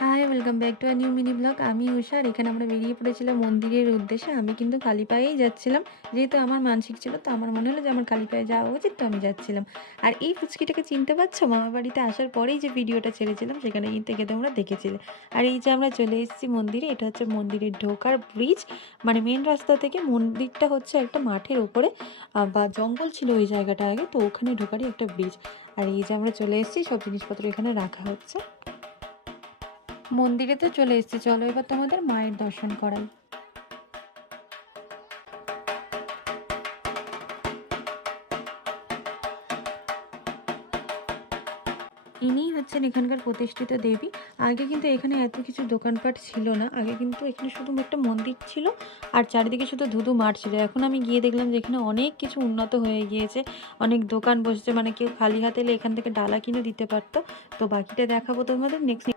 High, welcome back to a new mini blog. আমি উষা। আর এখানে আমরা বেরিয়ে পড়েছিলাম মন্দিরের উদ্দেশ্যে। আমি কিন্তু খালি পায়েই যাচ্ছিলাম। যেহেতু আমার মানসিক ছিল, তো আমার মনে হলো যে আমার খালি পায়ে যাওয়া উচিত, তো আমি যাচ্ছিলাম। আর এই পুচকিটাকে চিনতে পারছো? মামার বাড়িতে আসার পরেই যে ভিডিওটা ছেড়েছিলাম সেখানে থেকে তোমরা দেখেছিলে। আর এই যে আমরা চলে এসেছি মন্দিরে, এটা হচ্ছে মন্দিরের ঢোকার ব্রিজ। মানে মেন রাস্তা থেকে মন্দিরটা হচ্ছে একটা মাঠের উপরে, বা জঙ্গল ছিল ওই জায়গাটা আগে, তো ওখানে ঢোকারই একটা ব্রিজ। আর এই যে আমরা চলে এসেছি, সব জিনিসপত্র এখানে রাখা হচ্ছে। মন্দিরে তো চলে এসেছি, চলো এবার তোমাদের মায়ের দর্শন করাই। ইনিই হচ্ছেন এখানকার প্রতিষ্ঠিত দেবী। আগে কিন্তু এখানে এত কিছু দোকানপাট ছিল না। আগে কিন্তু এখানে শুধু একটা মন্দির ছিল আর চারিদিকে শুধু ধুধু মাঠ ছিল। এখন আমি গিয়ে দেখলাম যে এখানে অনেক কিছু উন্নত হয়ে গিয়েছে। অনেক দোকান বসেছে, মানে কেউ খালি হাতে এলে এখান থেকে ডালা কিনে দিতে পারতো। তো বাকিটা দেখাবো তোমাদের নেক্সট।